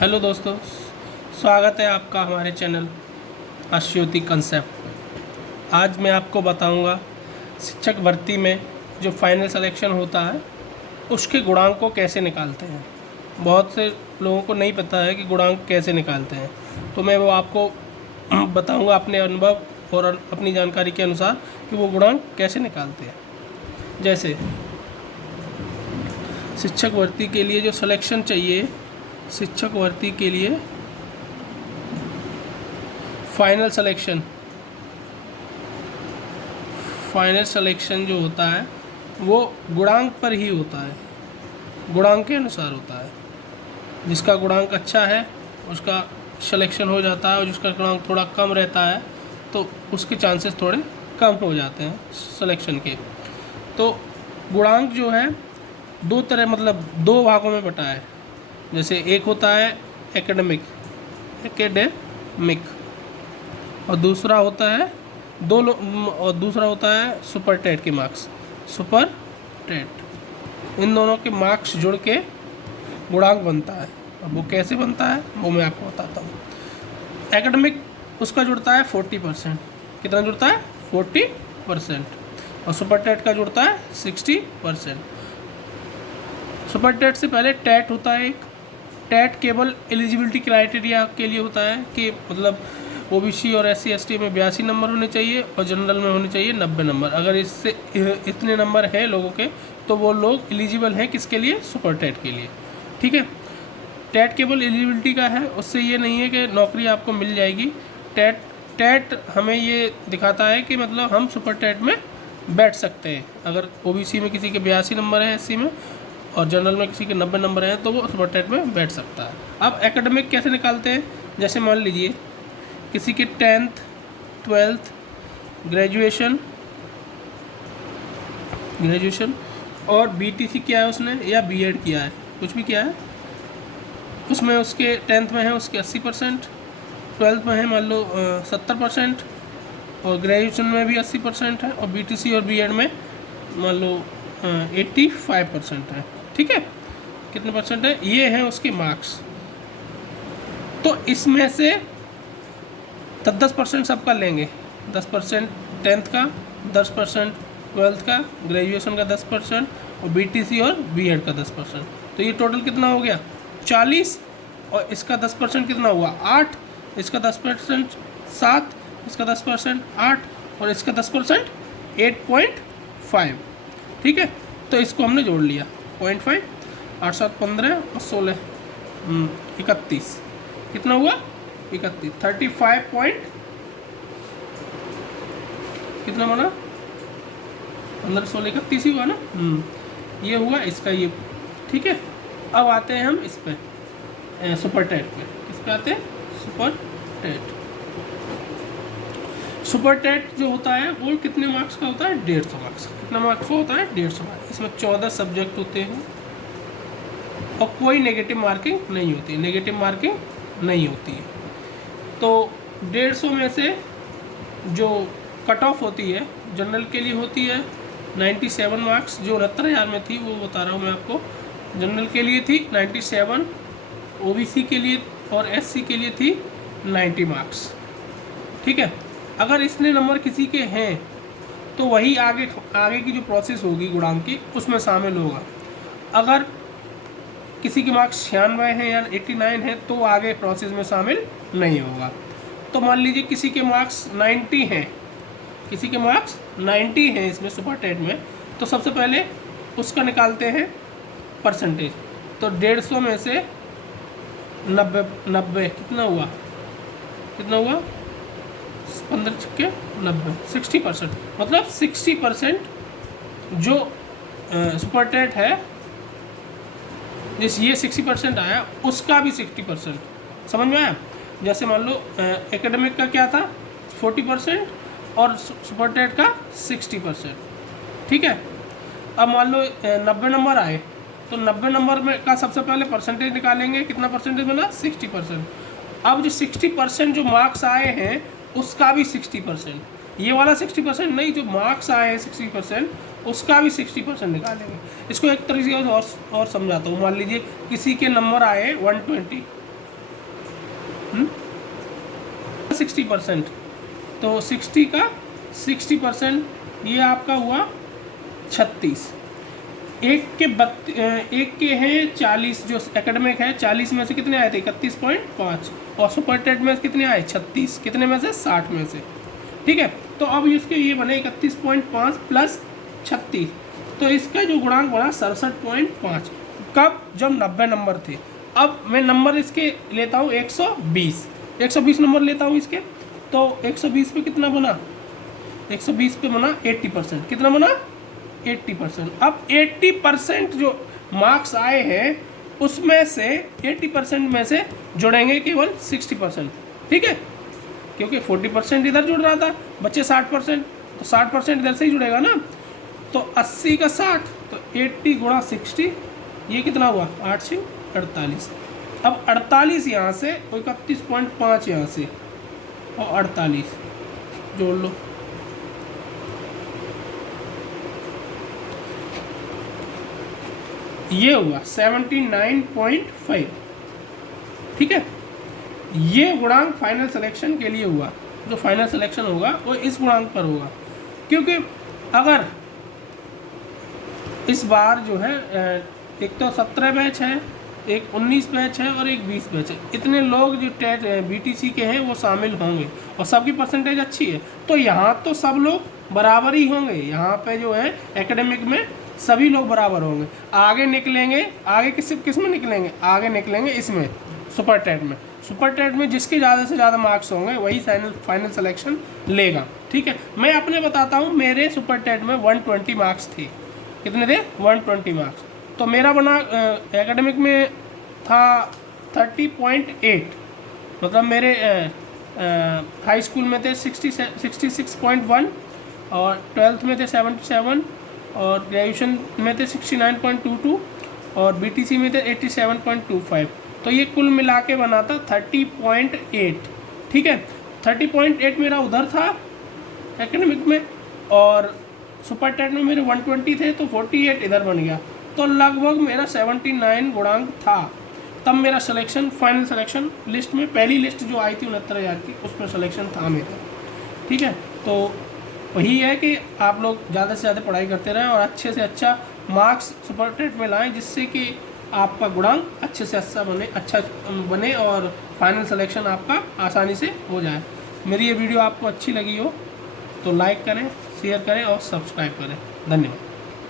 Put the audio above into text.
Hello दोस्तों, स्वागत है आपका हमारे चैनल आश्योति कंसेप्ट में। आज मैं आपको बताऊंगा शिक्षक भर्ती में जो फाइनल सिलेक्शन होता है उसके गुणांक को कैसे निकालते हैं। बहुत से लोगों को नहीं पता है कि गुणांक कैसे निकालते हैं, तो मैं वो आपको बताऊंगा अपने अनुभव और अपनी जानकारी के अनुसार कि वो गुणांक कैसे निकालते हैं। जैसे शिक्षक भर्ती के लिए जो सिलेक्शन चाहिए, शिक्षक भर्ती के लिए फाइनल सिलेक्शन जो होता है वो गुणांक पर ही होता है, गुणांक के अनुसार होता है। जिसका गुणांक अच्छा है उसका सिलेक्शन हो जाता है और जिसका गुणांक थोड़ा कम रहता है तो उसके चांसेस थोड़े कम हो जाते हैं सिलेक्शन के। तो गुणांक जो है दो तरह, मतलब दो भागों में बटा है। जैसे एक होता है एकेडमिक और दूसरा होता है दूसरा होता है सुपर टेट के मार्क्स। सुपर टेट, इन दोनों के मार्क्स जुड़ के गुणांक बनता है। अब वो कैसे बनता है वो मैं आपको बताता हूँ। एकेडमिक उसका जुड़ता है 40%। कितना जुड़ता है? 40%। और सुपर टेट का जुड़ता है 60%। सुपर टेट से पहले टेट होता है एक। टेट केवल एलिजिबिलिटी क्राइटेरिया के लिए होता है कि मतलब ओबीसी और SC ST में 82 नंबर होने चाहिए और जनरल में होने चाहिए 90 नंबर। अगर इससे इतने नंबर हैं लोगों के तो वो लोग एलिजिबल हैं किसके लिए? सुपर टेट के लिए। ठीक है, टेट केवल एलिजिबिलिटी का है, उससे ये नहीं है कि नौकरी आपको मिल जाएगी। टेट हमें ये दिखाता है कि मतलब हम सुपर टेट में बैठ सकते हैं। अगर ओबीसी में किसी के 82 नंबर है, SC में और जनरल में किसी के 90 नंबर हैं तो वो सुपर टेट में बैठ सकता है। अब एकेडमिक कैसे निकालते हैं? जैसे मान लीजिए किसी के 10th 12th ग्रेजुएशन और BTC किया है उसने या B.Ed किया है, कुछ भी किया है, उसमें उसके 10th में है उसके 80%, 12th में है मान लो 70% और ग्रेजुएशन में भी 80% है और BTC और B.Ed में मान लो 85% है। ठीक है, कितने परसेंट है? ये हैं उसके मार्क्स। तो इसमें से 10% सबका लेंगे। 10% 10th का, 10% 12th का, ग्रेजुएशन का 10% और BTC और B.Ed का 10%। तो ये टोटल कितना हो गया? 40। और इसका 10% कितना हुआ? 8। इसका 10% 7। इसका 10% 8 और इसका 10% 8.5। ठीक है, तो इसको हमने जोड़ लिया 0.5, 8 7 15 और 16 31। कितना हुआ? 31। 35 कितना बना? 15 16 31 ही हुआ ना। ये हुआ इसका ये। ठीक है, अब आते हैं हम इस पे सुपर टेट पे। किस पे आते हैं? Super TET. सुपर टेट जो होता है वो कितने मार्क्स का होता है? 150 मार्क्स। कितना मार्क्स का होता है? 150 मार्क्स। इसमें 14 सब्जेक्ट होते हैं और कोई नेगेटिव मार्किंग नहीं होती है। नेगेटिव मार्किंग नहीं होती है। तो 150 में से जो कट ऑफ होती है जनरल के लिए होती है 97 मार्क्स, जो 69,000 में थी वो बता रहा हूँ मैं आपको। जनरल के लिए थी 97, OBC के लिए और SC के लिए थी 90 मार्क्स। ठीक है, अगर इतने नंबर किसी के हैं तो वही आगे की जो प्रोसेस होगी गुणांक की उसमें शामिल होगा। अगर किसी के मार्क्स 96 हैं या 89 हैं तो आगे प्रोसेस में शामिल नहीं होगा। तो मान लीजिए किसी के मार्क्स 90 हैं, किसी के मार्क्स 90 हैं इसमें सुपर टेट में, तो सबसे पहले उसका निकालते हैं परसेंटेज। तो 150 में से 90 कितना हुआ? 15 छक्के 90, 60%। मतलब 60% जो सुपर टेट है, जिस ये 60% आया उसका भी 60%। समझ में आया? जैसे मान लो एकेडमिक का क्या था? 40% और सुपर टेट का 60%। ठीक है, अब मान लो 90 नंबर आए तो 90 नंबर में का सबसे पहले परसेंटेज निकालेंगे। कितना परसेंटेज बना? 60%। अब जो 60% जो मार्क्स आए हैं उसका भी 60%, ये वाला 60% नहीं, जो मार्क्स आए हैं 60% उसका भी 60% निकालेंगे। इसको एक तरीके से और समझाता हूँ। मान लीजिए किसी के नंबर आए 120, 60%, तो 60 का 60% ये आपका हुआ 36। एक के हैं 40, जो एकेडमिक है 40 में से कितने आए थे 31.5, और सुपर टेट में कितने आए 36, कितने में से 60 में से। ठीक है, तो अब इसके ये बने 31.5 प्लस 36, तो इसका जो गुणांक बना 67.5। कब? जब 90 नंबर थे। अब मैं नंबर इसके लेता हूँ 120 नंबर लेता हूँ इसके, तो 120 पे कितना बना, 120 पे बना 80%, कितना बना 80%। अब 80% जो मार्क्स आए हैं उसमें से 80% में से जुड़ेंगे केवल 60%। ठीक है, क्योंकि 40% इधर जुड़ रहा था, बच्चे 60%, तो 60% इधर से ही जुड़ेगा ना। तो 80 का 60, तो 80 गुणा 60, ये कितना हुआ 8 से 48। अब 48 यहाँ से, 31.5 यहाँ से, और 48 जोड़ लो। ये हुआ 79.5। ठीक है, ये गुणांक फाइनल सिलेक्शन के लिए हुआ। जो फाइनल सिलेक्शन होगा वो इस गुणांक पर होगा, क्योंकि अगर इस बार जो है एक तो 17 बैच है, एक 19 बैच है और एक 20 बैच है, इतने लोग जो टेट बीटीसी के हैं वो शामिल होंगे और सबकी परसेंटेज अच्छी है, तो यहाँ तो सब लोग बराबर ही होंगे। यहाँ पे जो है एकेडमिक में सभी लोग बराबर होंगे। आगे निकलेंगे, आगे किस में निकलेंगे, आगे निकलेंगे इसमें सुपर टेट में। सुपर टेट में जिसके ज़्यादा से ज़्यादा मार्क्स होंगे वही फाइनल सिलेक्शन लेगा। ठीक है, मैं अपने बताता हूँ, मेरे सुपर टेट में 120 मार्क्स थे। कितने थे 120 मार्क्स। तो मेरा बना एकेडमिक में था 30.8, मतलब मेरे हाई स्कूल में थे 66.1, और 12th में थे 77, और ग्रेजुएशन में थे 69.22, और बीटीसी में थे 87.25। तो ये कुल मिला के बना था 30.8। ठीक है, 30.8 मेरा उधर था एकेडमिक में, और सुपर टेट में मेरे 120 थे, तो 48 इधर बन गया। तो लगभग मेरा 79 गुणांक था। तब मेरा सिलेक्शन फाइनल सिलेक्शन लिस्ट में, पहली लिस्ट जो आई थी 69,000 की, उसमें सिलेक्शन था मेरा। ठीक है, तो वही है कि आप लोग ज़्यादा से ज़्यादा पढ़ाई करते रहें और अच्छे से अच्छा मार्क्स सुपर टेट में लाएं, जिससे कि आपका गुणांक अच्छे से अच्छा बने और फाइनल सिलेक्शन आपका आसानी से हो जाए। मेरी ये वीडियो आपको अच्छी लगी हो तो लाइक करें, शेयर करें और सब्सक्राइब करें। धन्यवाद।